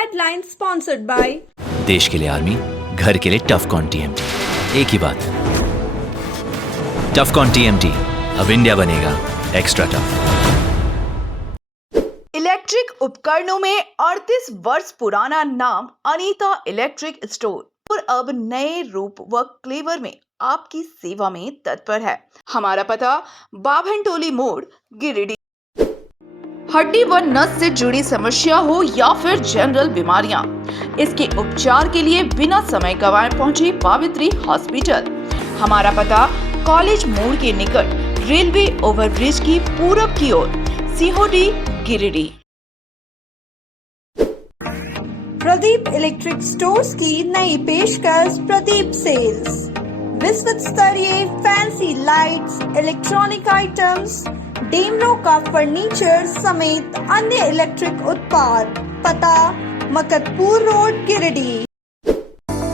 Headline sponsored by देश के लिए आर्मी, घर के लिए टफकॉन टीएमटी। एक ही बात, टफकॉन टीएमटी, अब इंडिया बनेगा एक्स्ट्रा टफ। इलेक्ट्रिक उपकरणों में 38 वर्ष पुराना नाम अनीता इलेक्ट्रिक स्टोर और अब नए रूप व क्लेवर में आपकी सेवा में तत्पर है। हमारा पता बाभनटोली मोड़, गिरिडीह। हड्डी व नस से जुड़ी समस्या हो या फिर जनरल बीमारियां, इसके उपचार के लिए बिना समय गंवाए पहुंचे पावित्री हॉस्पिटल। हमारा पता कॉलेज मोड़ के निकट रेलवे ओवरब्रिज की पूरब की ओर, सिहोडी, गिरिडीह। प्रदीप इलेक्ट्रिक स्टोर्स की नई पेशकश प्रदीप सेल्स। विश्व स्तरीय fancy lights, electronic items, Damro का फर्नीचर समेत अन्य इलेक्ट्रिक उत्पाद। पता मकतपुर रोड, गिरिडीह।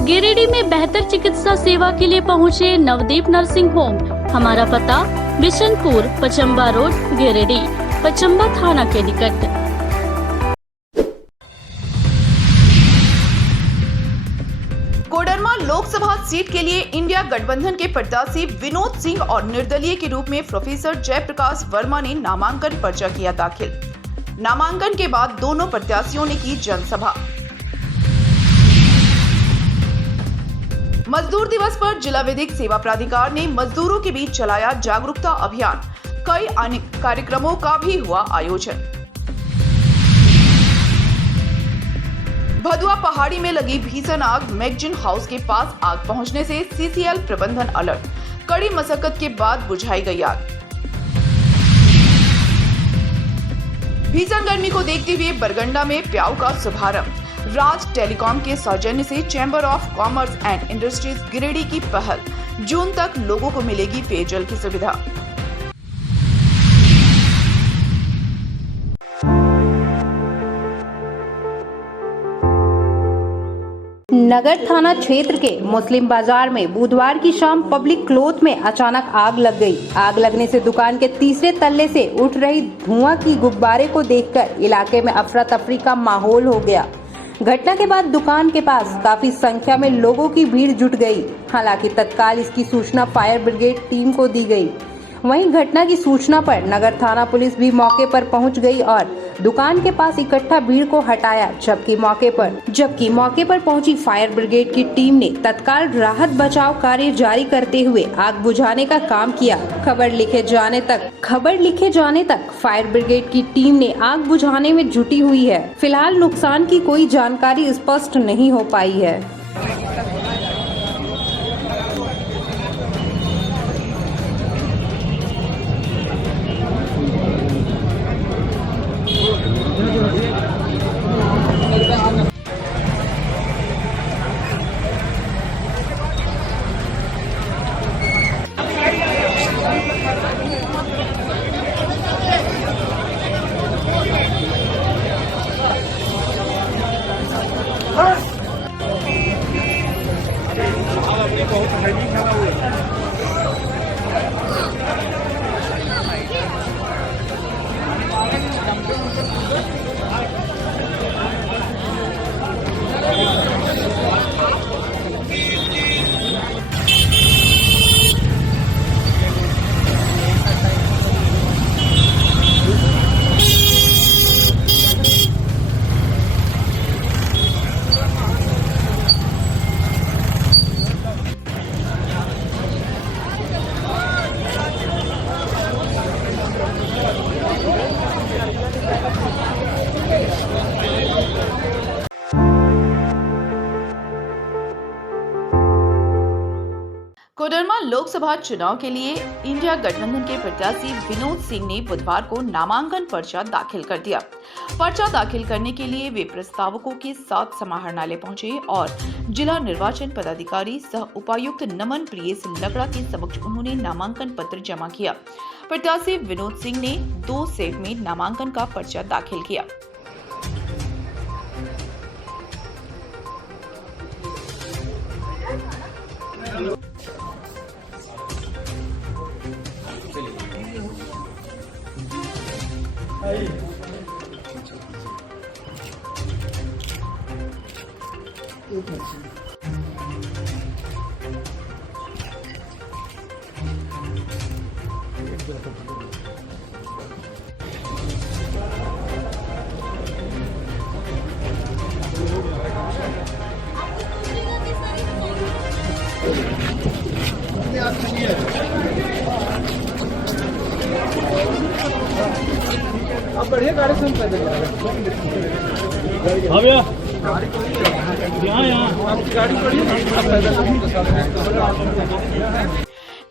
गिरिडीह में बेहतर चिकित्सा सेवा के लिए पहुंचे नवदीप नर्सिंग होम। हमारा पता बिशनपुर, पचम्बा रोड, गिरिडीह, पचम्बा थाना के निकट। कोडरमा लोकसभा सीट के लिए इंडिया गठबंधन के प्रत्याशी विनोद सिंह और निर्दलीय के रूप में प्रोफेसर जयप्रकाश वर्मा ने नामांकन पर्चा किया दाखिल। नामांकन के बाद दोनों प्रत्याशियों ने की जनसभा। मजदूर दिवस पर जिला विधिक सेवा प्राधिकार ने मजदूरों के बीच चलाया जागरूकता अभियान। कई अन्य कार्यक्रमों का भी हुआ आयोजन। भदुआ पहाड़ी में लगी भीषण आग, मैगजीन हाउस के पास आग पहुंचने से सीसीएल प्रबंधन अलर्ट। कड़ी मशक्कत के बाद बुझाई गई आग। भीषण गर्मी को देखते हुए बरगंडा में प्याऊ का शुभारंभ। राज टेलीकॉम के सौजन्य से chamber of commerce and industries Giridih की पहल। जून तक लोगों को मिलेगी पेयजल की सुविधा। नगर थाना क्षेत्र के मुस्लिम बाजार में बुधवार की शाम पब्लिक क्लोथ में अचानक आग लग गई। आग लगने से दुकान के तीसरे तल्ले से उठ रही धुआं की गुब्बारे को देखकर इलाके में अफरा तफरी का माहौल हो गया। घटना के बाद दुकान के पास काफी संख्या में लोगों की भीड़ जुट गई। हालांकि तत्काल इसकी सूचना फायर ब्रिगेड टीम को दी गई। वहीं घटना की सूचना पर नगर थाना पुलिस भी मौके पर पहुंच गई और दुकान के पास इकट्ठा भीड़ को हटाया। जबकि मौके पर पहुंची फायर ब्रिगेड की टीम ने तत्काल राहत बचाव कार्य जारी करते हुए आग बुझाने का काम किया। खबर लिखे जाने तक फायर ब्रिगेड की टीम ने आग बुझाने में जुटी हुई है। फिलहाल नुकसान की कोई जानकारी स्पष्ट नहीं हो पाई है। कोडरमा लोकसभा चुनाव के लिए इंडिया गठबंधन के प्रत्याशी विनोद सिंह ने बुधवार को नामांकन पर्चा दाखिल कर दिया। पर्चा दाखिल करने के लिए वे प्रस्तावकों के साथ समाहरणालय पहुंचे और जिला निर्वाचन पदाधिकारी सह उपायुक्त नमन प्रियेश लकड़ा के समक्ष उन्होंने नामांकन पत्र जमा किया। प्रत्याशी विनोद सिंह ने 2 सेट में नामांकन का पर्चा दाखिल किया। आप बढ़िया गाड़ी से हम पैदल जा रहे हैं। आप गाड़ी बढ़िया आप पैदल।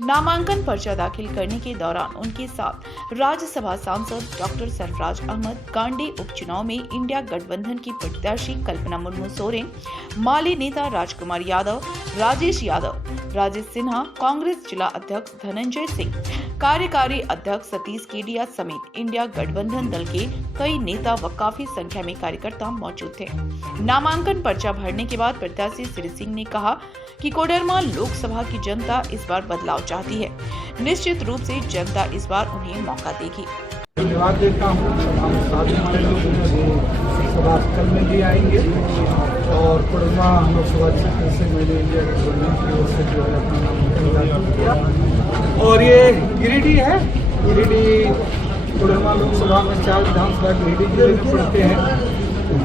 नामांकन पर्चा दाखिल करने के दौरान उनके साथ राज्यसभा सांसद डॉक्टर सरफराज अहमद, कांडी उपचुनाव में इंडिया गठबंधन की प्रत्याशी कल्पना मुर्मू सोरेन, माले नेता राजकुमार यादव, राजेश यादव, राजेश सिन्हा, कांग्रेस जिला अध्यक्ष धनंजय सिंह, कार्यकारी अध्यक्ष सतीश केडिया समेत इंडिया गठबंधन दल के कई नेता व काफी संख्या में कार्यकर्ता मौजूद थे। नामांकन पर्चा भरने के बाद प्रत्याशी श्री सिंह ने कहा कि कोडरमा लोकसभा की जनता इस बार बदलाव चाहती है। निश्चित रूप से जनता इस बार उन्हें मौका देगी। धन्यवाद देता हूँ। हम साथ हमारे लोग सभा स्थल में भी आएंगे और कोडरमा लोकसभा क्षेत्र से मैंने इंडिया गठबंधन की ओर से जो है अपना नामांकन दाखिल किया। और ये गिरिडीह है। गिरिडीह कोडरमा लोकसभा में 4 विधानसभा गिरिडीह जिले में पड़ते हैं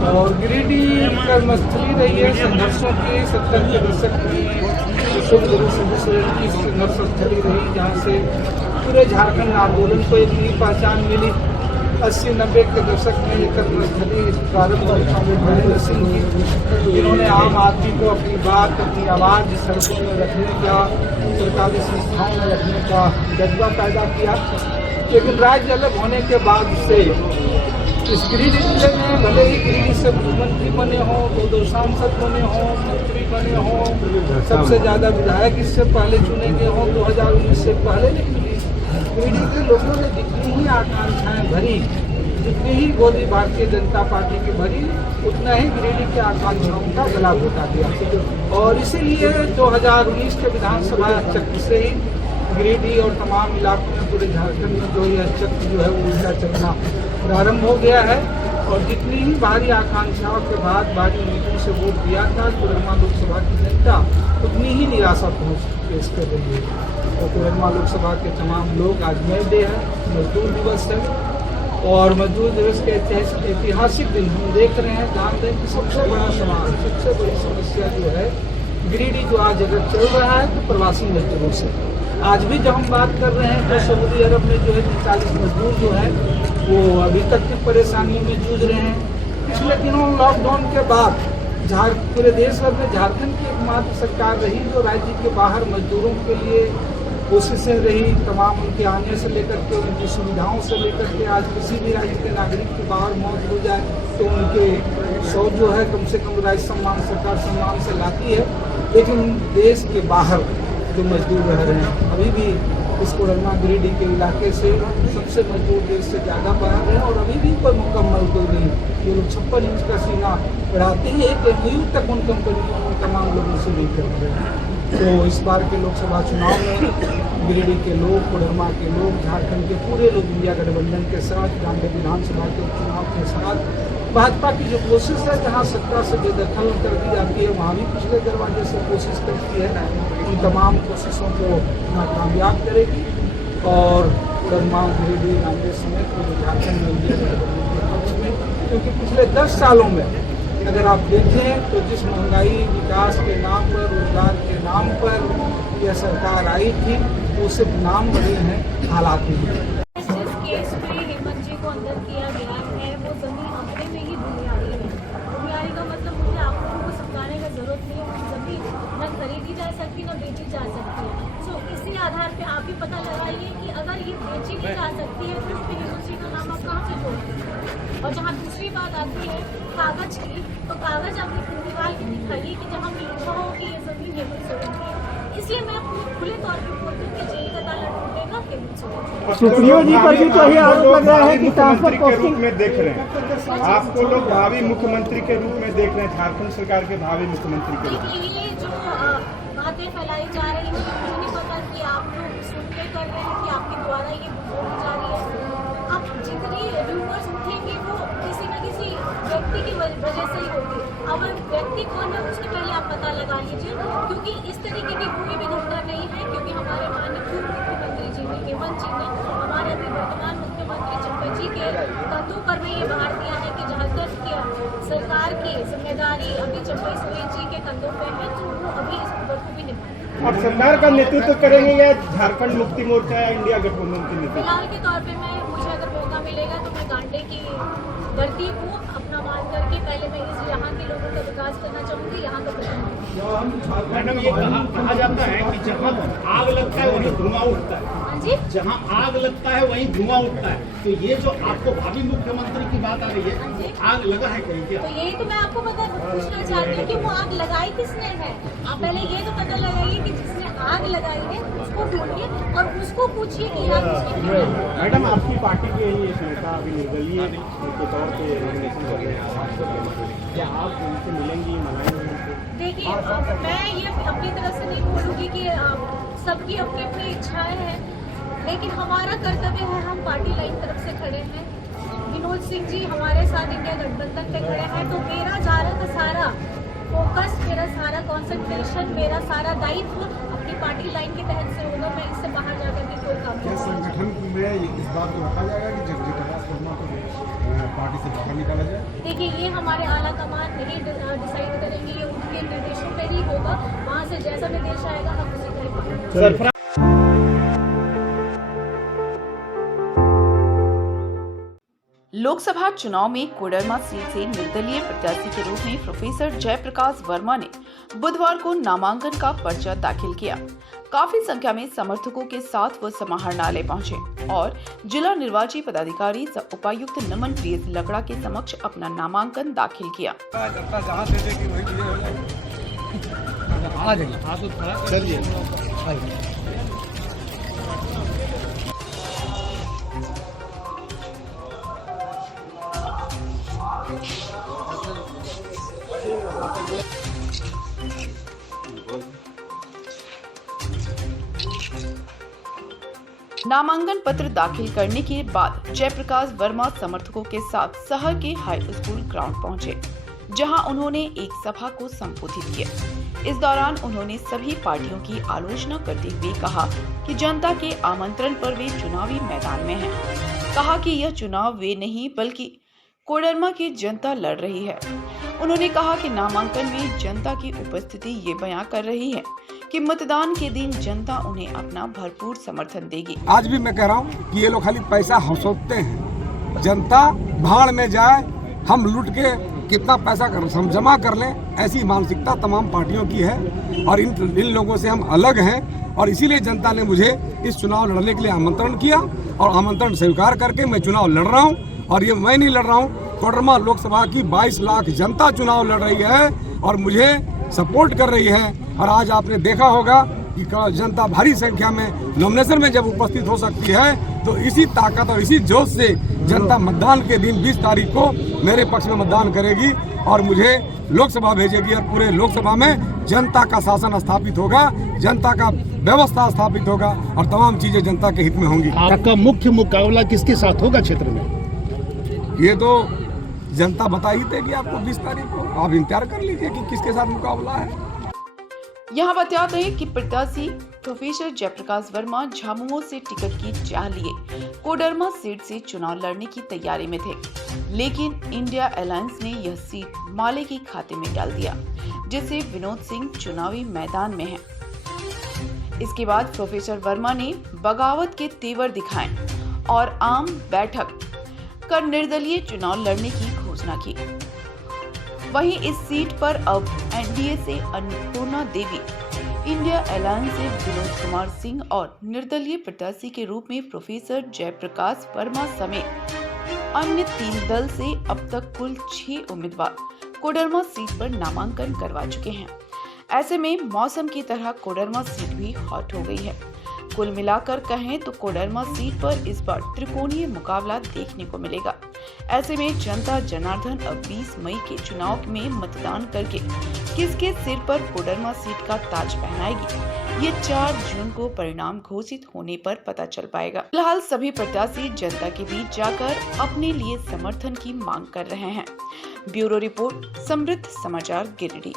और गिरिडीह कर्मस्थली रही है संघर्षों की। 70 के दशक में शुभ गुरु सोरेन की संघर्ष स्थली रही, जहाँ से पूरे झारखंड आंदोलन को एक नई पहचान मिली। 80-90 के दशक में ये कर्मस्थली प्रारंभ महेंद्र सिंह की, जिन्होंने आम आदमी को अपनी बात, अपनी आवाज़ सड़कों में रखने का, सरकारी संस्थाओं में रखने का जज्बा पैदा किया। लेकिन राज्य अलग होने के बाद से इस गिरिडीह जिले में भले ही गिरिडीह से मुख्यमंत्री बने हों, 2 सांसद बने हों, मंत्री बने हों, सबसे ज़्यादा विधायक इससे पहले चुने गए हों 2019 से पहले, लेकिन गिरिडीह के लोगों ने जितनी ही आकांक्षाएं भरी, जितनी ही गोदी भारतीय जनता पार्टी की भरी, उतना ही गिरिडीह की आकांक्षाओं का गला घोटा दिया। और इसीलिए 2019 के विधानसभा चक्र से ही गिरिडीह और तमाम इलाकों में पूरे झारखंड में जो यह चक्र जो है वो उल्टा चलना प्रारंभ हो गया है। और जितनी ही भारी आकांक्षाओं के बाद भारी उम्मीदों से वोट दिया था कोडरमा लोकसभा की जनता, उतनी ही निराशा पेश कर रही है। और कोडरमा लोकसभा के तमाम लोग, आज मई डे है, मजदूर दिवस है और मजदूर दिवस के ऐतिहासिक दिन हम देख रहे हैं, जान रहे हैं कि सबसे बड़ा सवाल, सबसे बड़ी समस्या जो है गिरिडीह जो आज अगर चल रहा है तो प्रवासी मजदूरों से। आज भी जब हम बात कर रहे हैं तो सऊदी अरब में जो है 40 मजदूर जो है वो अभी तक की परेशानियों में जूझ रहे हैं। पिछले दिनों लॉकडाउन के बाद पूरे देश भर में झारखंड की एकमात्र सरकार रही जो राज्य के बाहर मजदूरों के लिए कोशिशें रही, तमाम उनके आने से लेकर के, उनकी सुविधाओं से लेकर के। आज किसी भी राज्य के नागरिक की बाहर मौत हो जाए तो उनके 100 जो है कम से कम राज्य सम्मान, सरकार सम्मान से लाती है। लेकिन देश के बाहर जो मजदूर रह रहे हैं, अभी भी इस कोडरमा गिरिडीह के इलाके से सबसे मजदूर देश से ज़्यादा बाहर हैं और अभी भी कोई मुकम्मल तो नहीं। ये लोग 56 इंच का सीना बढ़ाते ही एक MOU तक उन कंपनियों में तमाम लोगों से नहीं कर रहे हैं। तो इस बार के लोकसभा चुनाव में गिरिडीह के लोग, कोडरमा के लोग, झारखंड के पूरे लोग इंडिया गठबंधन के साथ, गांधी विधानसभा के उपचुनाव के साथ भाजपा की जो कोशिश है, जहां सत्ता से बेदखल कर दी जाती है वहां भी पिछले दरवाजे से कोशिश करती है, उन तमाम कोशिशों को कामयाब करेगी। और कोडरमा, गिरिडीह, नांदेड़ समेत पूरे झारखंड में इंडिया गठबंधन के पक्ष में, क्योंकि पिछले 10 सालों में अगर आप देखें तो जिस महंगाई, विकास के नाम पर, रोजगार के नाम पर यह सरकार आई थी, वो सिर्फ नाम बने हैं, हालात नहीं। जिस केस में हेमंत जी को अंदर किया गया है वो जमीन अपने में ही बुनियादी है। बुनियादी का मतलब मुझे आप लोगों को समझाने का जरूरत नहीं है, वो जमीन न खरीदी जा सकती न बेची जा सकती है। सो इसी आधार पे आप भी पता लगाइए कि अगर ये बेची नहीं जा सकती है तो फिर हेमंत जी का नाम आप कहाँ से जोड़ेंगे। और जहाँ दूसरी बात आती है कागज की, तो कागज आप निकाल के दिखाइए कि जहाँ लिखा हो कि ये जमीन हेमंत सोरेन की है। इसलिए मैं खुले तौर पर बोलती हूँ कि जेल का ताला टूटेगा हेमंत सोरेन। सुप्रीयो जी पर भी तो ये आरोप लग रहा है कि मुख्यमंत्री के रूप में देख रहे हैं, आपको लोग भावी मुख्यमंत्री के रूप में देख रहे हैं, झारखंड सरकार के भावी मुख्यमंत्री के रूप में। ये जो बातें फैलाई जा रही है मुझे नहीं पता कि आप लोग सुनते कर रहे हैं कि आपके द्वारा ये बोली जा रही है। अब जितनी रूमर्स उठेंगी वो किसी न किसी व्यक्ति की वजह से ही होगी। अब व्यक्ति कौन है उसके पहले आप पता लगा लीजिए, क्योंकि इस तरीके की कोई भी घटना नहीं है। क्योंकि हमारे माननीय पूर्व मुख्यमंत्री जी ने, हेमंत जी ने, हमारे अभी वर्तमान मुख्यमंत्री चंपा जी के कंधों पर में ये भार दिया है कि झारखंड की सरकार की जिम्मेदारी अभी चंपा सोरेन जी के कंधों पे है, तो वो अभी इस खबर को भी निभाएंगे। अब सरकार का नेतृत्व करेंगे या झारखंड मुक्ति मोर्चा या इंडिया गठबंधन के नेतृत्व? फिलहाल के तौर पे मुझे अगर मौका मिलेगा तो मैं गांडे की धरती को अपना मान करके पहले मैं इस यहाँ के लोगों का विकास करना चाहूँगी, यहाँ का प्रचार। मैडम, ये कहा जाता है कि जहाँ आग लगता है वहीं धुआं उठता है। हाँ जी, जहाँ आग लगता है वहीं धुआं उठता है। तो ये जो आपको भावी मुख्यमंत्री की बात आ रही है, आग लगा है कहीं क्या? तो यही तो मैं आपको पूछना चाहती हूँ कि वो आग लगाई किसने है। आप पहले ये तो पता लगाइए कि जिसने आग लगाई है उसको ढूंढिए और उसको पूछिए कि आग उसकी क्यों लगी। मैडम, आपकी पार्टी के ही एक नेता अभी निर्दलीय के तौर पे नॉमिनेशन कर रहे हैं, क्या आप उनसे मिलेंगी, मनाएंगे? देखिए, मैं ये अपनी तरफ से नहीं बोलूँगी कि सबकी अपनी अपनी इच्छाएं हैं, लेकिन हमारा कर्तव्य है, हम पार्टी लाइन तरफ से खड़े हैं। विनोद सिंह जी हमारे साथ इंडिया गठबंधन पे खड़े हैं, तो मेरा सारा फोकस, मेरा सारा कंसंट्रेशन, मेरा सारा दायित्व अपनी पार्टी लाइन के तहत से होगा। मैं इससे बाहर जाकर के कोई काम नहीं करूंगी। संगठन में इस बात को रखा जाएगा कि जगजीत प्रकाश वर्मा को पार्टी से बाहर निकाला जाए? देखिए, ये हमारे आला कमान नहीं डिसाइड करेंगे, ये उनके निर्देशों पे ही होगा। वहाँ से जैसा निर्देश आएगा हम उसी का ही पालन। लोकसभा चुनाव में कोडरमा सीट से निर्दलीय प्रत्याशी के रूप में प्रोफेसर जयप्रकाश वर्मा ने बुधवार को नामांकन का पर्चा दाखिल किया। काफी संख्या में समर्थकों के साथ वो समाहरणालय पहुंचे और जिला निर्वाची पदाधिकारी सह उपायुक्त नमन प्रिय लकड़ा के समक्ष अपना नामांकन दाखिल किया। नामांकन पत्र दाखिल करने के बाद जयप्रकाश वर्मा समर्थकों के साथ शहर के हाई स्कूल ग्राउंड पहुंचे, जहां उन्होंने एक सभा को संबोधित किया। इस दौरान उन्होंने सभी पार्टियों की आलोचना करते हुए कहा कि जनता के आमंत्रण पर वे चुनावी मैदान में हैं। कहा कि यह चुनाव वे नहीं बल्कि कोडरमा की जनता लड़ रही है। उन्होंने कहा कि नामांकन में जनता की उपस्थिति ये बयां कर रही है कि मतदान के दिन जनता उन्हें अपना भरपूर समर्थन देगी। आज भी मैं कह रहा हूँ कि ये लोग खाली पैसा हौसलते हैं, जनता भाड़ में जाए, हम लूट के कितना पैसा हम जमा कर लें, ऐसी मानसिकता तमाम पार्टियों की है और इन लोगों से हम अलग हैं। और इसीलिए जनता ने मुझे इस चुनाव लड़ने के लिए आमंत्रण किया और आमंत्रण स्वीकार करके मैं चुनाव लड़ रहा हूँ। और ये मैं नहीं लड़ रहा हूँ, कोडरमा लोकसभा की 22 लाख जनता चुनाव लड़ रही है और मुझे सपोर्ट कर रही है। और आज आपने देखा होगा कि जनता भारी संख्या में नॉमिनेशन में जब उपस्थित हो सकती है, तो इसी ताकत और इसी जोश से जनता मतदान के दिन 20 तारीख को मेरे पक्ष में मतदान करेगी और मुझे लोकसभा भेजेगी और पूरे लोकसभा में जनता का शासन स्थापित होगा, जनता का व्यवस्था स्थापित होगा और तमाम चीजें जनता के हित में होंगी। आपका मुख्य मुकाबला किसके साथ होगा क्षेत्र में? ये तो जनता बता ही देगी आपको 20 तारीख को। आप इंतजार कर लीजिए कि किसके साथ मुकाबला है। यहाँ बता दें कि प्रत्याशी प्रोफेसर जयप्रकाश वर्मा झामुमो से टिकट की चाह लिए कोडरमा सीट से चुनाव लड़ने की तैयारी में थे, लेकिन इंडिया अलायंस ने यह सीट माले के खाते में डाल दिया, जिससे विनोद सिंह चुनावी मैदान में हैं। इसके बाद प्रोफेसर वर्मा ने बगावत के तेवर दिखाए और आम बैठक कर निर्दलीय चुनाव लड़ने की घोषणा की। वहीं इस सीट पर अब एनडीए से अन्नपूर्णा देवी, इंडिया अलायंस से विनोद कुमार सिंह और निर्दलीय प्रत्याशी के रूप में प्रोफेसर जयप्रकाश वर्मा समेत अन्य 3 दल से अब तक कुल 6 उम्मीदवार कोडरमा सीट पर नामांकन करवा चुके हैं। ऐसे में मौसम की तरह कोडरमा सीट भी हॉट हो गई है। कुल मिलाकर कहें तो कोडरमा सीट पर इस बार त्रिकोणीय मुकाबला देखने को मिलेगा। ऐसे में जनता जनार्दन अब 20 मई के चुनाव में मतदान करके किसके सिर पर कोडरमा सीट का ताज पहनाएगी, ये 4 जून को परिणाम घोषित होने पर पता चल पाएगा। फिलहाल सभी प्रत्याशी जनता के बीच जाकर अपने लिए समर्थन की मांग कर रहे हैं। ब्यूरो रिपोर्ट, समृद्ध समाचार, गिरिडीह।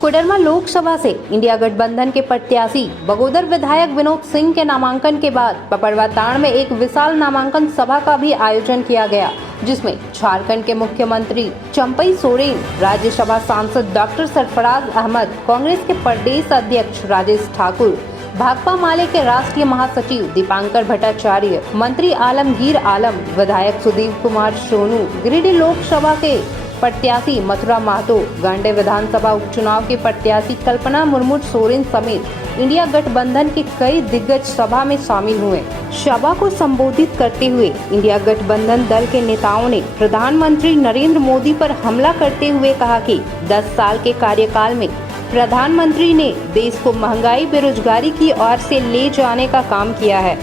कोडरमा लोकसभा से इंडिया गठबंधन के प्रत्याशी बगोदर विधायक विनोद सिंह के नामांकन के बाद पपड़वाताण में एक विशाल नामांकन सभा का भी आयोजन किया गया, जिसमें झारखंड के मुख्यमंत्री चंपई सोरेन, राज्यसभा सांसद डॉक्टर सरफराज अहमद, कांग्रेस के प्रदेश अध्यक्ष राजेश ठाकुर, भाकपा माले के राष्ट्रीय महासचिव दीपांकर भट्टाचार्य, मंत्री आलमगीर आलम, विधायक सुदीप कुमार सोनू, गिरिडीह लोकसभा के प्रत्याशी मथुरा महतो, गांडे विधानसभा उपचुनाव के प्रत्याशी कल्पना मुर्मू सोरेन समेत इंडिया गठबंधन के कई दिग्गज सभा में शामिल हुए। सभा को संबोधित करते हुए इंडिया गठबंधन दल के नेताओं ने प्रधानमंत्री नरेंद्र मोदी पर हमला करते हुए कहा कि 10 साल के कार्यकाल में प्रधानमंत्री ने देश को महंगाई, बेरोजगारी की ओर से ले जाने का काम किया है।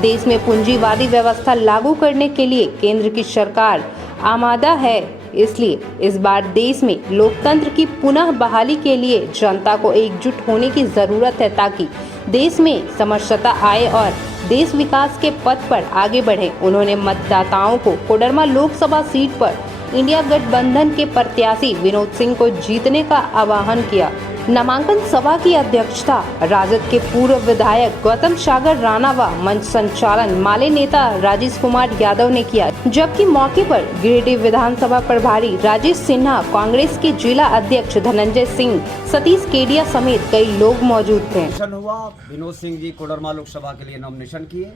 देश में पूंजीवादी व्यवस्था लागू करने के लिए केंद्र की सरकार आमादा है, इसलिए इस बार देश में लोकतंत्र की पुनः बहाली के लिए जनता को एकजुट होने की जरूरत है, ताकि देश में समरसता आए और देश विकास के पथ पर आगे बढ़े। उन्होंने मतदाताओं को कोडरमा लोकसभा सीट पर इंडिया गठबंधन के प्रत्याशी विनोद सिंह को जीतने का आह्वान किया। नामांकन सभा की अध्यक्षता राजद के पूर्व विधायक गौतम सागर राणा व मंच संचालन माले नेता राजेश कुमार यादव ने किया, जबकि मौके पर गिरिडीह विधानसभा प्रभारी राजेश सिन्हा, कांग्रेस के जिला अध्यक्ष धनंजय सिंह, सतीश केडिया समेत कई लोग मौजूद थे। हुआ विनोद सिंह जी कोडरमा लोकसभा के लिए नॉमिनेशन किए।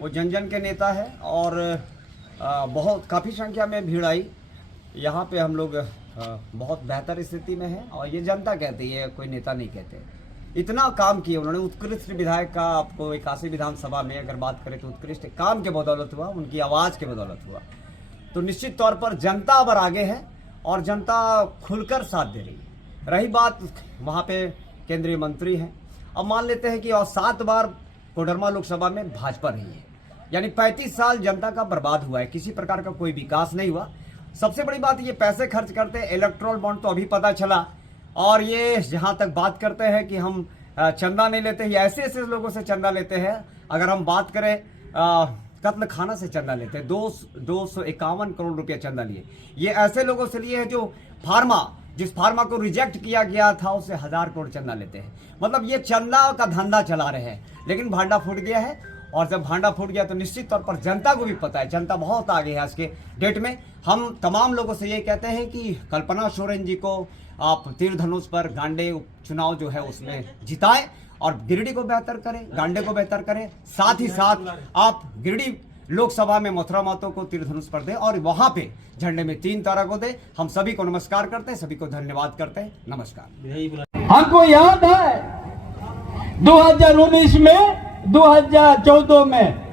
वो जन जन के नेता है और बहुत काफ़ी संख्या में भीड़ आई। यहाँ पे हम लोग बहुत बेहतर स्थिति में है और ये जनता कहती है, कोई नेता नहीं कहते। इतना काम किए उन्होंने। उत्कृष्ट विधायक का आपको 81 विधानसभा में अगर बात करें तो उत्कृष्ट काम के बदौलत हुआ, उनकी आवाज़ के बदौलत हुआ। तो निश्चित तौर पर जनता अब आगे है और जनता खुलकर साथ दे रही है। रही बात वहाँ पे केंद्रीय मंत्री हैं, अब मान लेते हैं कि और 7 बार कोडरमा लोकसभा में भाजपा रही है, यानी 35 साल जनता का बर्बाद हुआ है, किसी प्रकार का कोई विकास नहीं हुआ। सबसे बड़ी बात ये पैसे खर्च करते हैं, इलेक्ट्रोल बॉन्ड तो अभी पता चला। और ये जहाँ तक बात करते हैं कि हम चंदा नहीं लेते, ये ऐसे ऐसे लोगों से चंदा लेते हैं। अगर हम बात करें कत्ल खाना से चंदा लेते हैं, 251 करोड़ रुपया चंदा लिए। ये ऐसे लोगों से लिए हैं जो जिस फार्मा को रिजेक्ट किया गया था उससे 1000 करोड़ चंदा लेते हैं। मतलब ये चंदा का धंधा चला रहे हैं। लेकिन भांडा फूट गया है और जब भांडा फूट गया तो निश्चित तौर पर जनता को भी पता है, जनता बहुत आगे है आज के डेट में। हम तमाम लोगों से ये कहते हैं कि कल्पना सोरेन जी को आप तीर धनुष पर गांडे उपचुनाव जो है उसमें जिताएं और गिरिडीह को बेहतर करें, गांडे को बेहतर करें। साथ ही साथ आप गिरिडीह लोकसभा में मथुरा महतो को तीर धनुष पर दें और वहां पे झंडे में 3 तारा को दें। हम सभी को नमस्कार करते हैं, सभी को धन्यवाद करते हैं। नमस्कार। हमको याद है 2019 में 2014 में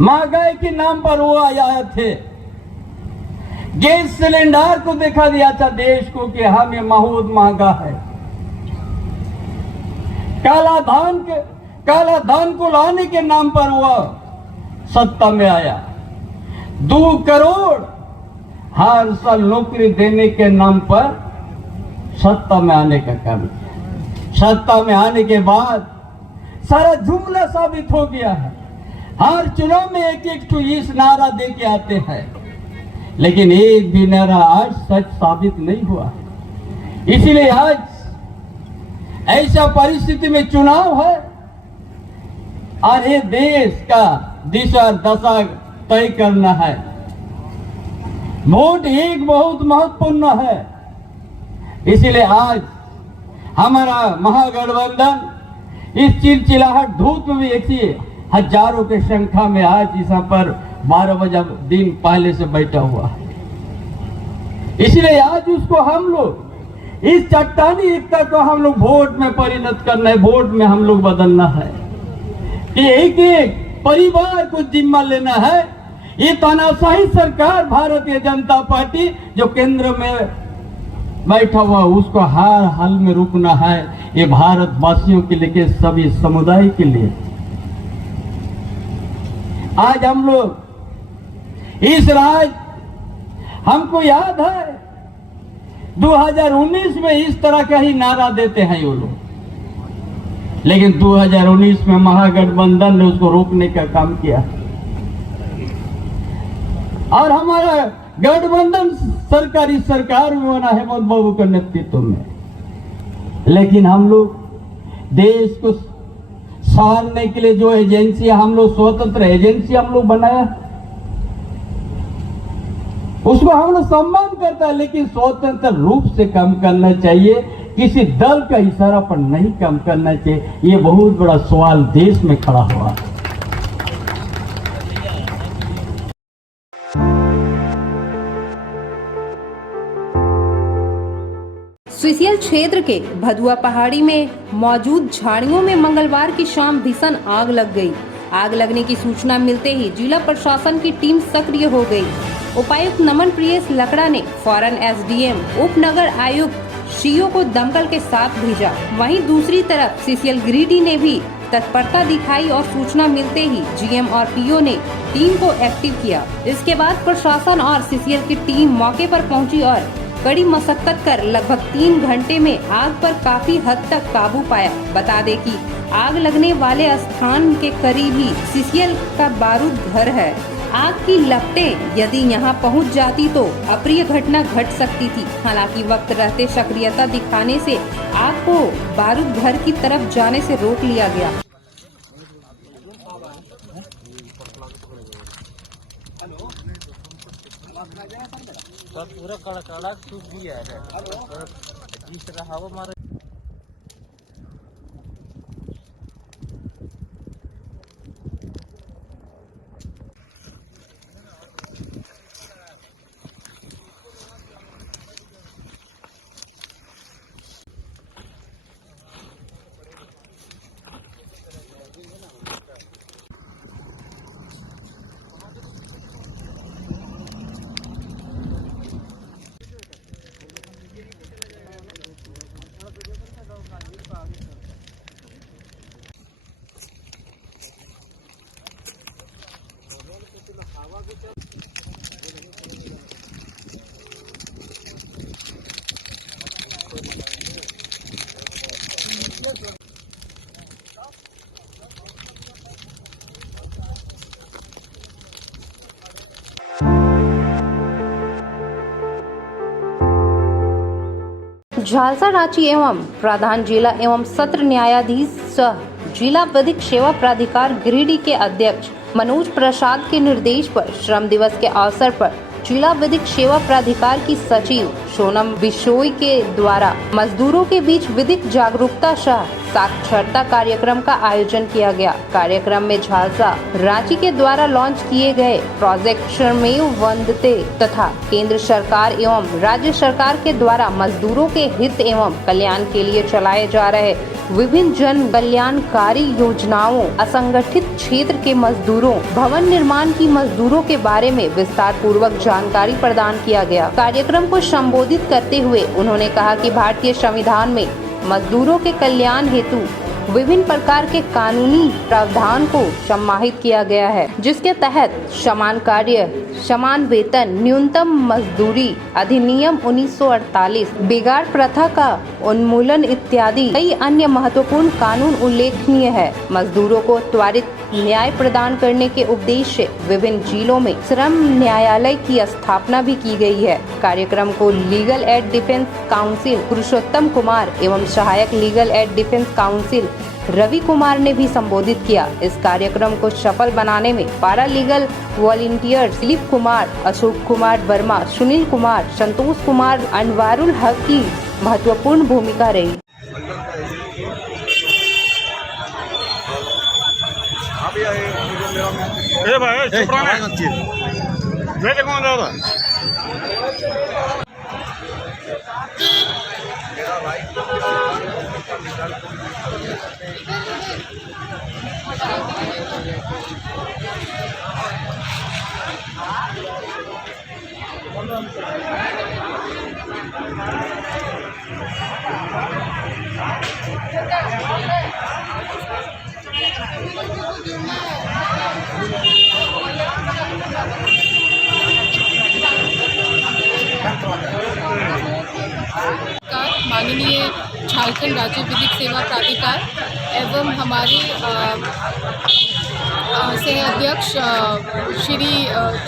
महंगाई के नाम पर वो आए थे, गैस सिलेंडर को दिखा दिया था देश को कि हमें बहुत महंगा है। काला धान को लाने के नाम पर वो सत्ता में आया। 2 करोड़ हर साल नौकरी देने के नाम पर सत्ता में आने का काम किया। सत्ता में आने के बाद सारा जुमला साबित हो गया है। हर चुनाव में एक तो इस नारा दे के आते हैं, लेकिन एक भी नारा आज सच साबित नहीं हुआ। इसीलिए आज ऐसा परिस्थिति में चुनाव है और ये देश का दिशा दशा तय करना है। वोट एक बहुत महत्वपूर्ण है। इसीलिए आज हमारा महागठबंधन इस चिलचिलाहट धूप में भी ऐसी हजारों के संख्या में आज यहाँ पर 12 बजे दिन पहले से बैठा हुआ है। इसलिए आज उसको हम लोग इस चट्टानी एकता को हम लोग वोट में परिणत करना है, वोट में हम लोग बदलना है कि एक एक परिवार को जिम्मा लेना है। ये तानाशाही सरकार भारतीय जनता पार्टी जो केंद्र में बैठा हुआ उसको हर हाल में रुकना है। ये भारतवासियों के लिए, सभी समुदाय के लिए। आज हम लोग इस हमको याद है 2019 में इस तरह का ही नारा देते हैं वो लोग लेकिन 2019 में महागठबंधन ने उसको रोकने का काम किया और हमारा गठबंधन सरकारी सरकार में बना हेमंत बाबू के नेतृत्व में। लेकिन हम लोग देश को संभालने के लिए जो एजेंसी हम लोग स्वतंत्र एजेंसी हम लोग बनाया, उसको हम लोग सम्मान करता है, लेकिन स्वतंत्र रूप से काम करना चाहिए, किसी दल का इशारा पर नहीं काम करना चाहिए। ये बहुत बड़ा सवाल देश में खड़ा हुआ है। सीसीएल क्षेत्र के भदुआ पहाड़ी में मौजूद झाड़ियों में मंगलवार की शाम भीषण आग लग गई। आग लगने की सूचना मिलते ही जिला प्रशासन की टीम सक्रिय हो गई। उपायुक्त नमन प्रियेश लकड़ा ने फौरन एसडीएम, उपनगर आयुक्त सीओ को दमकल के साथ भेजा। वहीं दूसरी तरफ सीसीएल गिरिडीह ने भी तत्परता दिखाई और सूचना मिलते ही जीएम और पीओ ने टीम को एक्टिव किया। इसके बाद प्रशासन और सीसीएल की टीम मौके पर पहुंची और कड़ी मशक्कत कर लगभग 3 घंटे में आग पर काफी हद तक काबू पाया। बता दें कि आग लगने वाले स्थान के करीब ही सीसीएल का बारूद घर है। आग की लपटें यदि यहां पहुंच जाती तो अप्रिय घटना घट सकती थी। हालांकि वक्त रहते सक्रियता दिखाने से आग को बारूद घर की तरफ जाने से रोक लिया गया। पूरा कड़क सूख गया है। जिस तरह हवा मार झालसा रांची एवं प्रधान जिला एवं सत्र न्यायाधीश सह जिला विधिक सेवा प्राधिकार गिरिडीह के अध्यक्ष मनोज प्रसाद के निर्देश पर श्रम दिवस के अवसर पर जिला विधिक सेवा प्राधिकार की सचिव सोनम बिशोई के द्वारा मजदूरों के बीच विधिक जागरूकता सह साक्षरता कार्यक्रम का आयोजन किया गया। कार्यक्रम में झालसा रांची के द्वारा लॉन्च किए गए प्रोजेक्ट श्रमेव वंदते तथा केंद्र सरकार एवं राज्य सरकार के द्वारा मजदूरों के हित एवं कल्याण के लिए चलाए जा रहे विभिन्न जन कल्याणकारी योजनाओं, असंगठित क्षेत्र के मजदूरों, भवन निर्माण की मजदूरों के बारे में विस्तार पूर्वक जानकारी प्रदान किया गया। कार्यक्रम को संबोधित करते हुए उन्होंने कहा कि भारतीय संविधान में मजदूरों के कल्याण हेतु विभिन्न प्रकार के कानूनी प्रावधान को समाहित किया गया है, जिसके तहत समान कार्य समान वेतन, न्यूनतम मजदूरी अधिनियम 1948, बिगाड़ प्रथा का उन्मूलन इत्यादि कई अन्य महत्वपूर्ण कानून उल्लेखनीय है। मजदूरों को त्वरित न्याय प्रदान करने के उद्देश्य से विभिन्न जिलों में श्रम न्यायालय की स्थापना भी की गई है। कार्यक्रम को legal aid defence counsel Purushottam Kumar एवं सहायक legal aid defence counsel Ravi Kumar ने भी संबोधित किया। इस कार्यक्रम को सफल बनाने में पारा लीगल वॉलंटियर्स दिलीप कुमार, अशोक कुमार वर्मा, सुनील कुमार, संतोष कुमार, अनवारुल हक की महत्वपूर्ण भूमिका रही। माननीय झारखंड राज्य विधिक सेवा प्राधिकार एवं हमारे सह अध्यक्ष Shri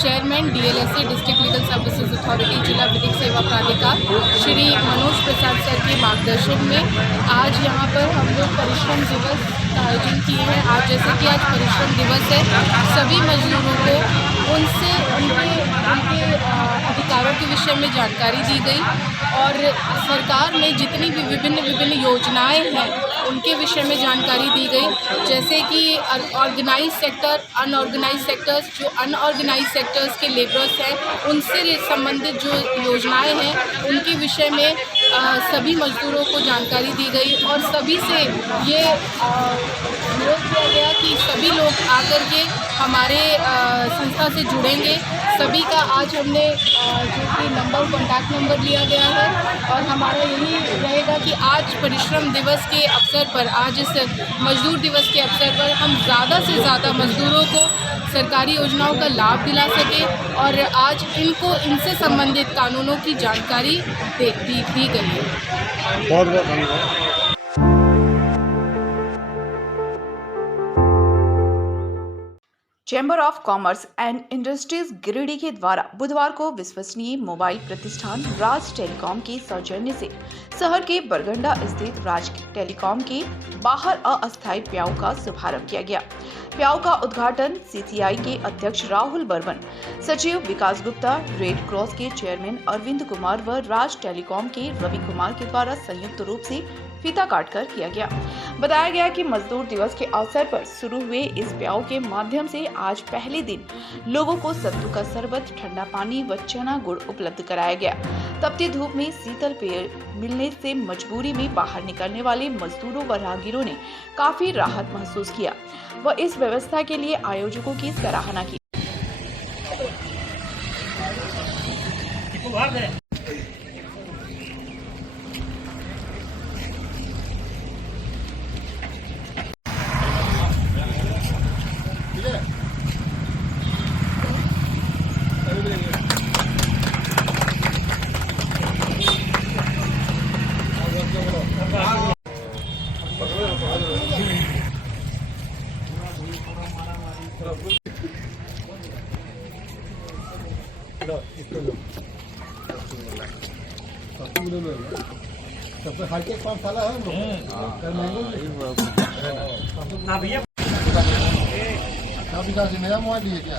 chairman DLSA district legal services authority जिला विधिक सेवा प्राधिकार श्री मनोज प्रसाद सर के मार्गदर्शन में आज यहाँ पर हम लोग परिश्रम दिवस का आयोजन किए हैं। आज जैसे कि आज परिश्रम दिवस है, सभी मजदूरों को उनसे उनके अधिकारों के विषय में जानकारी दी गई और सरकार ने जितनी भी विभिन्न योजनाएं हैं उनके विषय में जानकारी दी गई, जैसे कि ऑर्गेनाइज सेक्टर, अनऑर्गेनाइज सेक्टर्स, जो अनऑर्गेनाइज सेक्टर्स के लेबरर्स हैं उनसे संबंधित जो योजनाएं हैं उनके विषय में सभी मजदूरों को जानकारी दी गई और सभी से ये अनुरोध किया गया कि सभी लोग आकर के हमारे संस्था से जुड़ेंगे। सभी का आज हमने जो कि कॉन्टैक्ट नंबर लिया गया है और हमारा यही रहेगा कि आज परिश्रम दिवस के अवसर पर, आज इस मजदूर दिवस के अवसर पर हम ज़्यादा से ज़्यादा मजदूरों को सरकारी योजनाओं का लाभ दिला सके और आज इनको इनसे संबंधित कानूनों की जानकारी दी गई है। बहुत बहुत धन्यवाद। Chamber of commerce and industries Giridih के द्वारा बुधवार को विश्वसनीय मोबाइल प्रतिष्ठान राज टेलीकॉम के सौजन्य से शहर के बरगंडा स्थित राज टेलीकॉम के बाहर अस्थायी प्याऊ का शुभारंभ किया गया। प्याऊ का उद्घाटन CCI के अध्यक्ष राहुल बर्मन, सचिव विकास गुप्ता, रेड क्रॉस के चेयरमैन अरविंद कुमार व राज टेलीकॉम के रवि कुमार के द्वारा संयुक्त रूप से फीता काटकर किया गया। बताया गया कि मजदूर दिवस के अवसर पर शुरू हुए इस प्याऊ के माध्यम से आज पहले दिन लोगों को सत्तू का शरबत, ठंडा पानी व चना गुड़ उपलब्ध कराया गया। तपती धूप में शीतल पेय मिलने से मजबूरी में बाहर निकलने वाले मजदूरों व राहगीरों ने काफी राहत महसूस किया व इस व्यवस्था के लिए आयोजकों की सराहना की। सबसे हाईटेक कौन साला है ना भैया? नया मोबाइल लिए क्या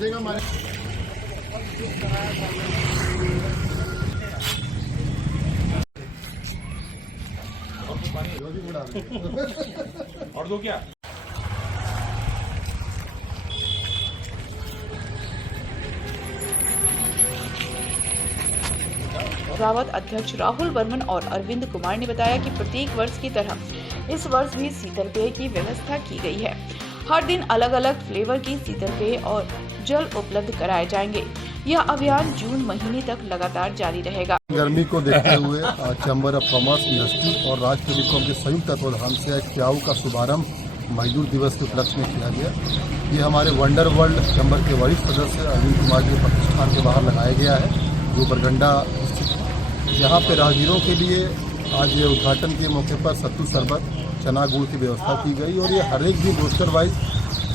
देगा हमारे और दो क्या? रावत अध्यक्ष राहुल बर्मन और अरविंद कुमार ने बताया कि प्रत्येक वर्ष की तरह इस वर्ष भी शीतल पेय की व्यवस्था की गई है। हर दिन अलग अलग फ्लेवर की शीतल पेय और जल उपलब्ध कराए जाएंगे। यह अभियान जून महीने तक लगातार जारी रहेगा। गर्मी को देखते हुए चैम्बर ऑफ कॉमर्स, इंडस्ट्री और राज टेलीकॉम के संयुक्त तत्वाधान से एक प्याऊ का शुभारंभ मजदूर दिवस के उपलक्ष्य में किया गया। ये हमारे वंडर वर्ल्ड चैम्बर के वरिष्ठ सदस्य अरविंद कुमार के प्रतिष्ठान के बाहर लगाया गया है, जो बरगंडा स्थित है। यहाँ पे राहगीरों के लिए आज ये उद्घाटन के मौके पर सत्तू शरबत, चना गुड़ की व्यवस्था की गई और ये हर एक दिन रोस्टर वाइज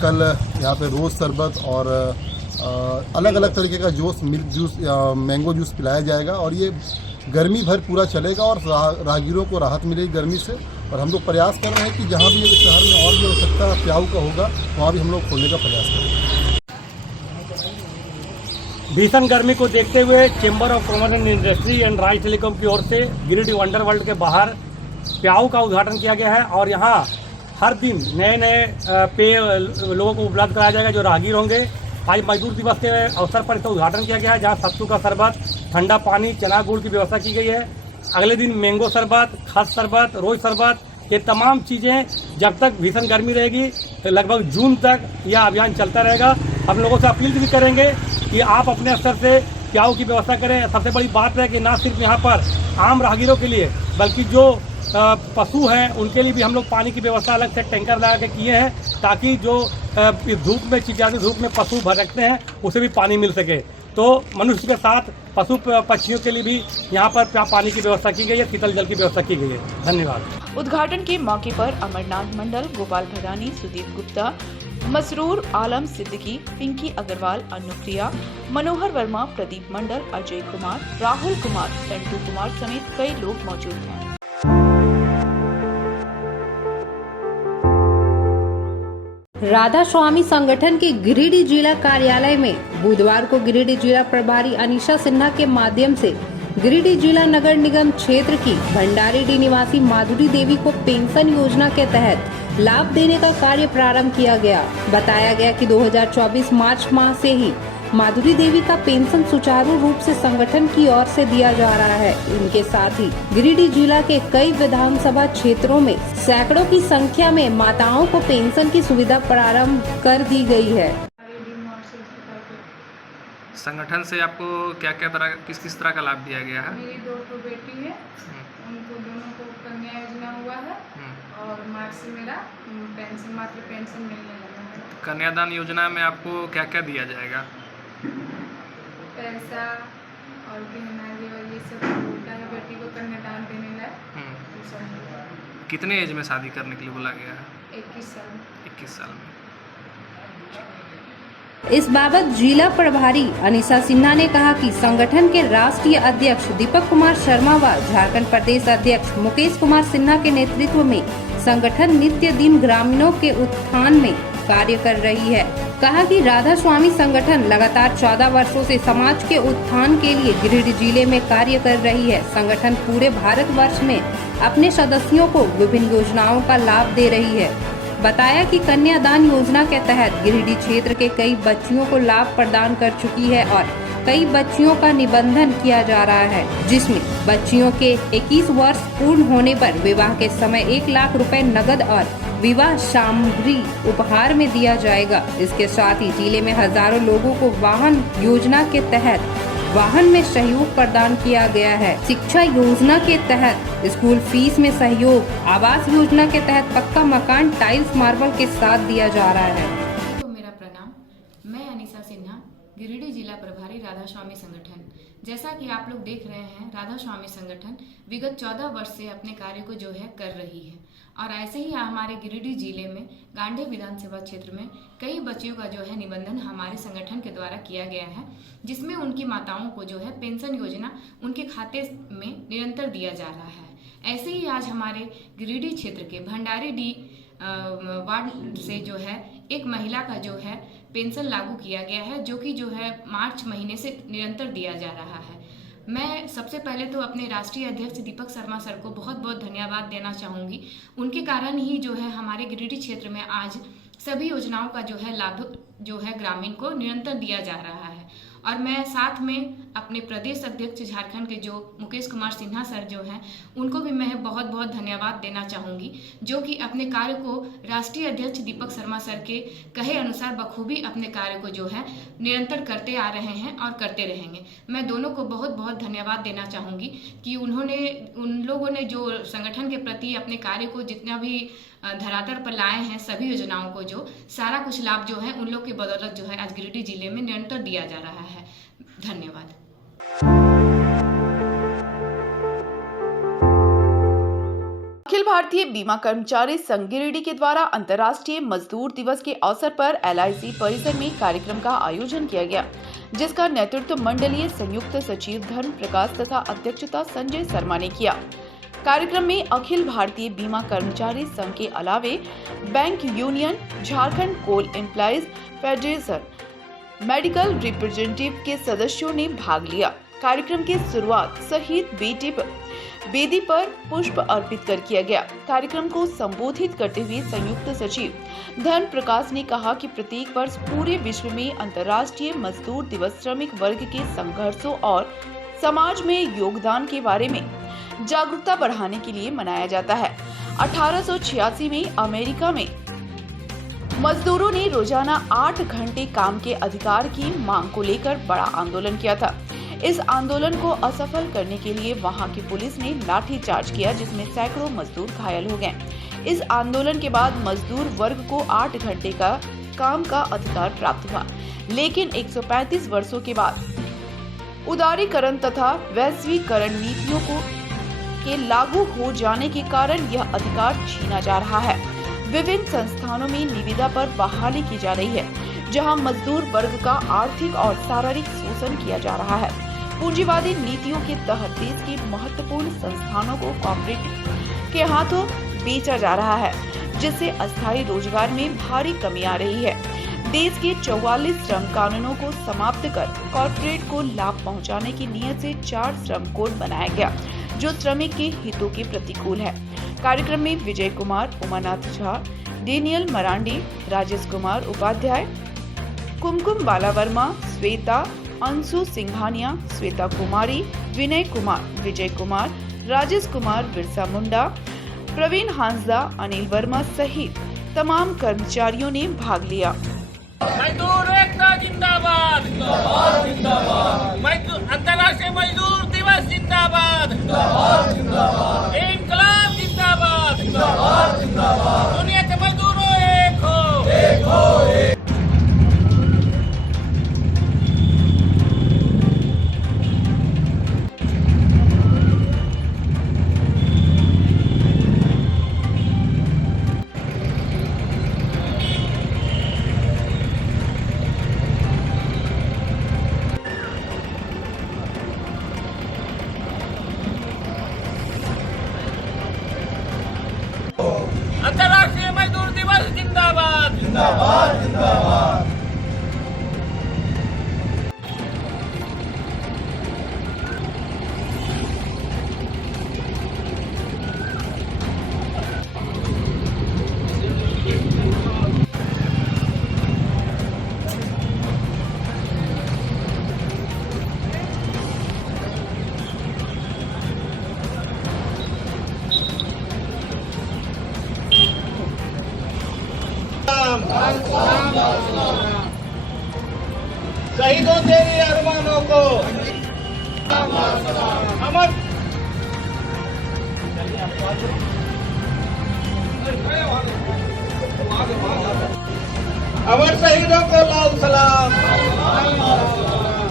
कल यहाँ पे रोज़ शरबत और अलग अलग तरीके का juice, milk juice, mango juice पिलाया जाएगा और ये गर्मी भर पूरा चलेगा और राहगीरों को राहत मिलेगी गर्मी से। और हम लोग प्रयास कर रहे हैं कि जहाँ भी शहर में और भी आवश्यकता प्याऊ का होगा वहाँ भी हम लोग खोलने का प्रयास करेंगे। भीषण गर्मी को देखते हुए chamber of commerce and industry and Raj telecom की ओर से गिरिडीह वंडर वर्ल्ड के बाहर प्याऊ का उद्घाटन किया गया है और यहाँ हर दिन नए नए पेय लोगों को उपलब्ध कराया जाएगा जो राहगीर होंगे। आज मजदूर दिवस के अवसर पर इसका उद्घाटन किया गया है, जहाँ सत्तू का शरबत, ठंडा पानी, चना गुड़ की व्यवस्था की गई है। अगले दिन मैंगो शरबत, खस शरबत, रोज शरबत, ये तमाम चीज़ें जब तक भीषण गर्मी रहेगी तो लगभग जून तक यह अभियान चलता रहेगा। हम लोगों से अपील भी करेंगे कि आप अपने स्तर से प्याऊ की व्यवस्था करें। सबसे बड़ी बात है कि ना सिर्फ यहाँ पर आम राहगीरों के लिए बल्कि जो पशु हैं उनके लिए भी हम लोग पानी की व्यवस्था अलग से टैंकर लगा के किए हैं, ताकि जो धूप में, चिपचिपाती धूप में पशु भटकते हैं उसे भी पानी मिल सके। तो मनुष्य के साथ पशु पक्षियों के लिए भी यहाँ पर पानी की व्यवस्था की गई है, शीतल जल की व्यवस्था की गई है। धन्यवाद। उद्घाटन के मौके पर अमरनाथ मंडल, गोपाल भदानी, सुदीप गुप्ता, मसरूर आलम सिद्दीकी, पिंकी अग्रवाल, अनुप्रिया, मनोहर वर्मा, प्रदीप मंडल, अजय कुमार, राहुल कुमार, संटू कुमार समेत कई लोग मौजूद हैं। राधा स्वामी संगठन के गिरिडीह जिला कार्यालय में बुधवार को गिरिडीह जिला प्रभारी अनीशा सिन्हा के माध्यम से गिरिडीह जिला नगर निगम क्षेत्र की भंडारीडीह निवासी माधुरी देवी को पेंशन योजना के तहत लाभ देने का कार्य प्रारंभ किया गया। बताया गया कि 2024 मार्च माह से ही माधुरी देवी का पेंशन सुचारू रूप से संगठन की ओर से दिया जा रहा है। इनके साथ ही गिरिडीह जिला के कई विधानसभा क्षेत्रों में सैकड़ों की संख्या में माताओं को पेंशन की सुविधा प्रारंभ कर दी गई है। संगठन से आपको क्या क्या तरह किस तरह का लाभ दिया गया है? मेरी 2 बेटी है, उनको दोनों को कन्या योजना हुआ है और मार्च से मेरा मात्र पेंशन मिलने लगा है। कन्यादान योजना में आपको क्या क्या दिया जाएगा? पैसा और गहना जेवर ये सब होता है बेटी को कन्यादान देने लायक। कितने एज में शादी करने के लिए बोला गया है? 21 साल। 21 साल में। इस बाबत जिला प्रभारी अनीशा सिन्हा ने कहा कि संगठन के राष्ट्रीय अध्यक्ष दीपक कुमार शर्मा व झारखंड प्रदेश अध्यक्ष मुकेश कुमार सिन्हा के नेतृत्व में संगठन नित्य दिन ग्रामीणों के उत्थान में कार्य कर रही है। कहा कि राधा स्वामी संगठन लगातार 14 वर्षों से समाज के उत्थान के लिए गिरिडीह जिले में कार्य कर रही है। संगठन पूरे भारतवर्ष में अपने सदस्यों को विभिन्न योजनाओं का लाभ दे रही है। बताया कि कन्यादान योजना के तहत गिरिडीह क्षेत्र के कई बच्चियों को लाभ प्रदान कर चुकी है और कई बच्चियों का निबंधन किया जा रहा है, जिसमें बच्चियों के 21 वर्ष पूर्ण होने पर विवाह के समय 1 लाख रुपए नगद और विवाह सामग्री उपहार में दिया जाएगा। इसके साथ ही जिले में हजारों लोगों को वाहन योजना के तहत वाहन में सहयोग प्रदान किया गया है। शिक्षा योजना के तहत स्कूल फीस में सहयोग, आवास योजना के तहत पक्का मकान टाइल्स मार्बल के साथ दिया जा रहा है। तो मेरा प्रणाम, मैं अनीशा सिन्हा, गिरिडीह जिला प्रभारी राधा स्वामी संगठन। जैसा कि आप लोग देख रहे हैं, राधा स्वामी संगठन विगत 14 वर्ष से अपने कार्य को जो है कर रही है और ऐसे ही हमारे गिरिडीह जिले में गांधी विधानसभा क्षेत्र में कई बच्चियों का जो है निबंधन हमारे संगठन के द्वारा किया गया है, जिसमें उनकी माताओं को जो है पेंशन योजना उनके खाते में निरंतर दिया जा रहा है। ऐसे ही आज हमारे गिरिडीह क्षेत्र के भंडारीडीह वार्ड से जो है एक महिला का जो है पेंशन लागू किया गया है, जो कि जो है मार्च महीने से निरंतर दिया जा रहा है। मैं सबसे पहले तो अपने राष्ट्रीय अध्यक्ष दीपक शर्मा सर को बहुत बहुत धन्यवाद देना चाहूँगी। उनके कारण ही जो है हमारे गिरिडीह क्षेत्र में आज सभी योजनाओं का जो है लाभ जो है ग्रामीण को निरंतर दिया जा रहा है। और मैं साथ में अपने प्रदेश अध्यक्ष झारखंड के जो मुकेश कुमार सिन्हा सर जो हैं, उनको भी मैं बहुत बहुत धन्यवाद देना चाहूँगी, जो कि अपने कार्य को राष्ट्रीय अध्यक्ष दीपक शर्मा सर के कहे अनुसार बखूबी अपने कार्य को जो है निरंतर करते आ रहे हैं और करते रहेंगे। मैं दोनों को बहुत बहुत धन्यवाद देना चाहूँगी कि उन लोगों ने जो संगठन के प्रति अपने कार्य को जितना भी धरातल पर लाए हैं, सभी योजनाओं को जो सारा कुछ लाभ जो है उन लोग के बदौलत जो है आज गिरिडीह जिले में निरंतर दिया जा रहा है। धन्यवाद। अखिल भारतीय बीमा कर्मचारी संघ गिरिडीह के द्वारा अंतर्राष्ट्रीय मजदूर दिवस के अवसर पर LIC परिसर में कार्यक्रम का आयोजन किया गया, जिसका नेतृत्व मंडलीय संयुक्त सचिव धर्म प्रकाश तथा अध्यक्षता संजय शर्मा ने किया। कार्यक्रम में अखिल भारतीय बीमा कर्मचारी संघ के अलावे बैंक यूनियन, झारखंड कोल एम्प्लॉइज फेडरेशन, मेडिकल रिप्रेजेंटेटिव के सदस्यों ने भाग लिया। कार्यक्रम की शुरुआत शहीद बेदी पर पुष्प अर्पित कर किया गया। कार्यक्रम को संबोधित करते हुए संयुक्त सचिव धर्म प्रकाश ने कहा कि प्रत्येक वर्ष पूरे विश्व में अंतर्राष्ट्रीय मजदूर दिवस श्रमिक वर्ग के संघर्षों और समाज में योगदान के बारे में जागरूकता बढ़ाने के लिए मनाया जाता है। 1886 में अमेरिका में मजदूरों ने रोजाना 8 घंटे काम के अधिकार की मांग को लेकर बड़ा आंदोलन किया था। इस आंदोलन को असफल करने के लिए वहां की पुलिस ने लाठीचार्ज किया, जिसमें सैकड़ों मजदूर घायल हो गए। इस आंदोलन के बाद मजदूर वर्ग को 8 घंटे का काम का अधिकार प्राप्त हुआ, लेकिन 135 वर्षों के बाद उदारीकरण तथा वैश्वीकरण नीतियों के लागू हो जाने के कारण यह अधिकार छीना जा रहा है। विभिन्न संस्थानों में निविदा पर बहाली की जा रही है, जहां मजदूर वर्ग का आर्थिक और शारीरिक शोषण किया जा रहा है। पूंजीवादी नीतियों के तहत देश के महत्वपूर्ण संस्थानों को कॉर्पोरेट के हाथों बेचा जा रहा है, जिससे अस्थायी रोजगार में भारी कमी आ रही है। देश के 44 श्रम कानूनों को समाप्त कर कॉर्पोरेट को लाभ पहुंचाने की नीयत से 4 श्रम कोड बनाया गया, जो श्रमिक के हितों के प्रतिकूल है। कार्यक्रम में विजय कुमार, उमानाथ झा, डेनियल मरांडी, राजेश कुमार उपाध्याय, कुमकुम बाला वर्मा, श्वेता, अंशु सिंघानिया, श्वेता कुमारी, विनय कुमार, विजय कुमार, राजेश कुमार, बिरसा मुंडा, प्रवीण हांसदा, अनिल वर्मा सहित तमाम कर्मचारियों ने भाग लिया। मजदूर एकता जिंदाबाद, अंतर्राष्ट्रीय मजदूर दिवस जिंदाबाद, इंकलाब जिंदाबाद, दुनिया के मजदूरों एक हो। अंतर्राष्ट्रीय मजदूर दिवस जिंदाबाद, जिंदाबाद, जिंदाबाद। शहीदों से भी अरमानों को अमर अमर शहीदों को लाल सलाम।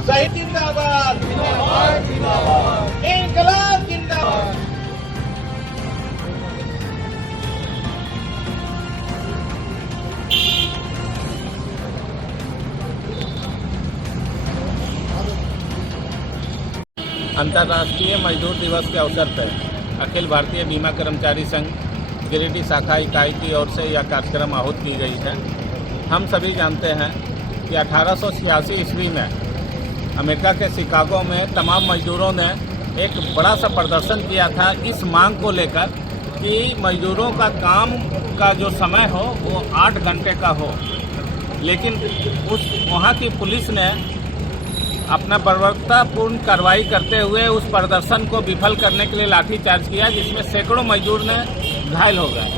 शहीद जिंदाबाद, इंकलाब जिंदाबाद। अंतर्राष्ट्रीय मजदूर दिवस के अवसर पर अखिल भारतीय बीमा कर्मचारी संघ गिरिडीह शाखा इकाई की ओर से यह कार्यक्रम आहूत की गई है। हम सभी जानते हैं कि 1886 ईस्वी में अमेरिका के शिकागो में तमाम मजदूरों ने एक बड़ा सा प्रदर्शन किया था इस मांग को लेकर कि मजदूरों का काम का जो समय हो वो 8 घंटे का हो। लेकिन वहाँ की पुलिस ने अपना बर्बरतापूर्ण कार्रवाई करते हुए उस प्रदर्शन को विफल करने के लिए लाठीचार्ज किया, जिसमें सैकड़ों मजदूर ने घायल हो गए।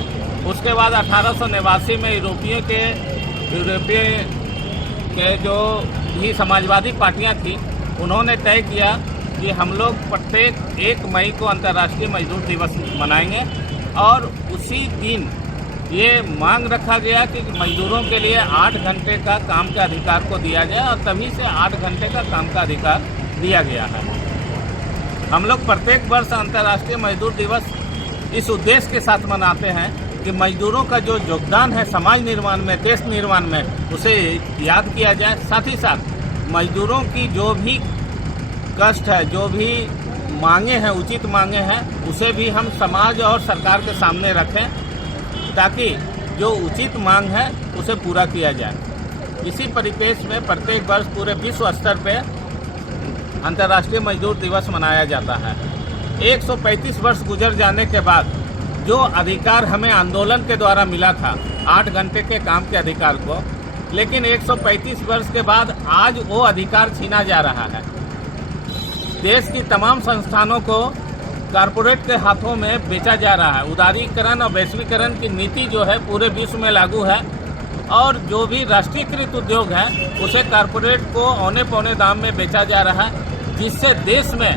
उसके बाद 1889 में यूरोपीय के जो भी समाजवादी पार्टियां थी, उन्होंने तय किया कि हम लोग प्रत्येक 1 मई को अंतर्राष्ट्रीय मजदूर दिवस मनाएंगे और उसी दिन ये मांग रखा गया कि मजदूरों के लिए 8 घंटे का काम का अधिकार को दिया जाए और तभी से 8 घंटे का काम का अधिकार दिया गया है। हम लोग प्रत्येक वर्ष अंतर्राष्ट्रीय मजदूर दिवस इस उद्देश्य के साथ मनाते हैं कि मजदूरों का जो योगदान है समाज निर्माण में, देश निर्माण में, उसे याद किया जाए। साथ ही साथ मजदूरों की जो भी कष्ट है, जो भी मांगे हैं, उचित मांगे हैं, उसे भी हम समाज और सरकार के सामने रखें ताकि जो उचित मांग है उसे पूरा किया जाए। इसी परिप्रेक्ष्य में प्रत्येक वर्ष पूरे विश्व स्तर पर अंतर्राष्ट्रीय मजदूर दिवस मनाया जाता है। 135 वर्ष गुजर जाने के बाद जो अधिकार हमें आंदोलन के द्वारा मिला था 8 घंटे के काम के अधिकार को, लेकिन 135 वर्ष के बाद आज वो अधिकार छीना जा रहा है। देश की तमाम संस्थानों को कारपोरेट के हाथों में बेचा जा रहा है। उदारीकरण और वैश्वीकरण की नीति जो है पूरे विश्व में लागू है और जो भी राष्ट्रीयकृत उद्योग है उसे कारपोरेट को औने पौने दाम में बेचा जा रहा है, जिससे देश में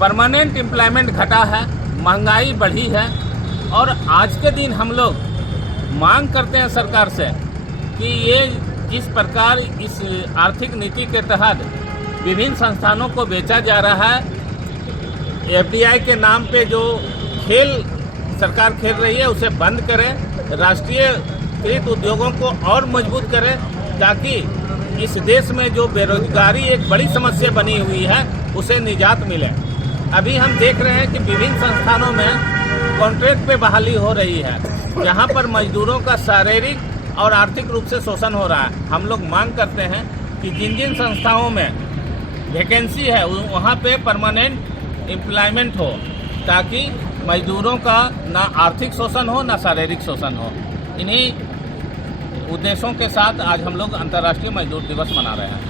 परमानेंट एम्प्लॉयमेंट घटा है, महंगाई बढ़ी है। और आज के दिन हम लोग मांग करते हैं सरकार से कि ये जिस प्रकार इस आर्थिक नीति के तहत विभिन्न संस्थानों को बेचा जा रहा है। एफडीआई के नाम पे जो खेल सरकार खेल रही है उसे बंद करें, राष्ट्रीयकृत उद्योगों को और मजबूत करें ताकि इस देश में जो बेरोजगारी एक बड़ी समस्या बनी हुई है उसे निजात मिले। अभी हम देख रहे हैं कि विभिन्न संस्थानों में कॉन्ट्रैक्ट पे बहाली हो रही है, जहां पर मजदूरों का शारीरिक और आर्थिक रूप से शोषण हो रहा है। हम लोग मांग करते हैं कि जिन जिन संस्थाओं में वैकेंसी है वहां पे परमानेंट एम्प्लॉयमेंट हो ताकि मजदूरों का ना आर्थिक शोषण हो ना शारीरिक शोषण हो। इन्हीं उद्देश्यों के साथ आज हम लोग अंतर्राष्ट्रीय मजदूर दिवस मना रहे हैं।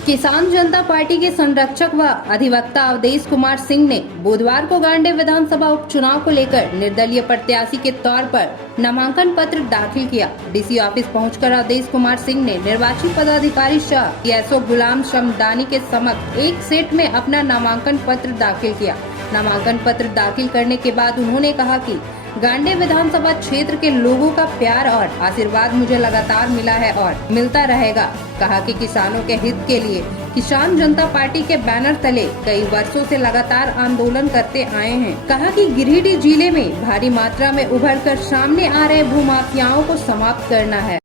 किसान जनता पार्टी के संरक्षक व अधिवक्ता अवधेश कुमार सिंह ने बुधवार को गांडे विधानसभा उपचुनाव को लेकर निर्दलीय प्रत्याशी के तौर पर नामांकन पत्र दाखिल किया। डीसी ऑफिस पहुंचकर अवधेश कुमार सिंह ने निर्वाची पदाधिकारी शाह एसओ गुलाम शमदानी के समक्ष एक सेट में अपना नामांकन पत्र दाखिल किया। नामांकन पत्र दाखिल करने के बाद उन्होंने कहा कि गांडे विधानसभा क्षेत्र के लोगों का प्यार और आशीर्वाद मुझे लगातार मिला है और मिलता रहेगा। कहा कि किसानों के हित के लिए किसान जनता पार्टी के बैनर तले कई वर्षों से लगातार आंदोलन करते आए हैं। कहा कि गिरिडीह जिले में भारी मात्रा में उभरकर सामने आ रहे भूमाफियाओं को समाप्त करना है।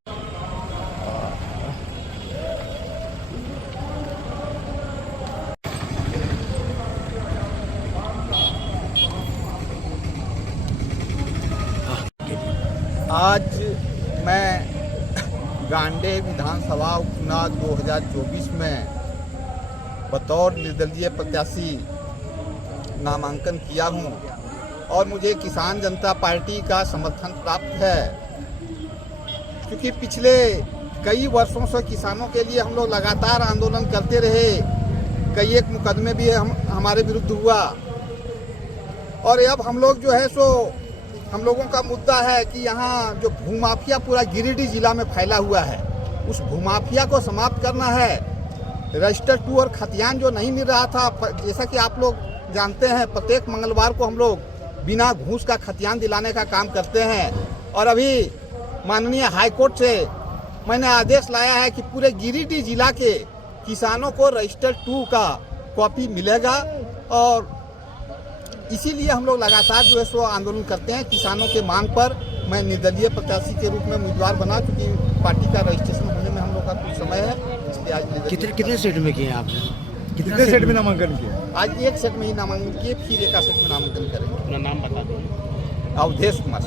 आज मैं गांडे विधानसभा उपचुनाव 2024 में बतौर निर्दलीय प्रत्याशी नामांकन किया हूं और मुझे किसान जनता पार्टी का समर्थन प्राप्त है, क्योंकि पिछले कई वर्षों से किसानों के लिए हम लोग लगातार आंदोलन करते रहे। कई एक मुकदमे भी हमारे विरुद्ध हुआ और अब हम लोग जो है सो हम लोगों का मुद्दा है कि यहाँ जो भूमाफिया पूरा गिरिडीह जिला में फैला हुआ है, उस भूमाफिया को समाप्त करना है। रजिस्टर 2 और खतियान जो नहीं मिल रहा था, जैसा कि आप लोग जानते हैं, प्रत्येक मंगलवार को हम लोग बिना घूस का खतियान दिलाने का काम करते हैं और अभी माननीय हाईकोर्ट से मैंने आदेश लाया है कि पूरे गिरिडीह जिला के किसानों को रजिस्टर 2 का कॉपी मिलेगा और इसीलिए हम लोग लगातार जो है सो आंदोलन करते हैं। किसानों के मांग पर मैं निर्दलीय प्रत्याशी के रूप में उम्मीदवार बना, क्योंकि पार्टी का रजिस्ट्रेशन होने में हम लोग का कुछ समय है, इसलिए आज कितने सेट में किए आपने? कितने सेट में नामांकन किया? आज एक सेट में ही नामांकन किए, फिर एक सेट में नामांकन करेंगे। अपना नाम बता दो। अवधेश कुमार।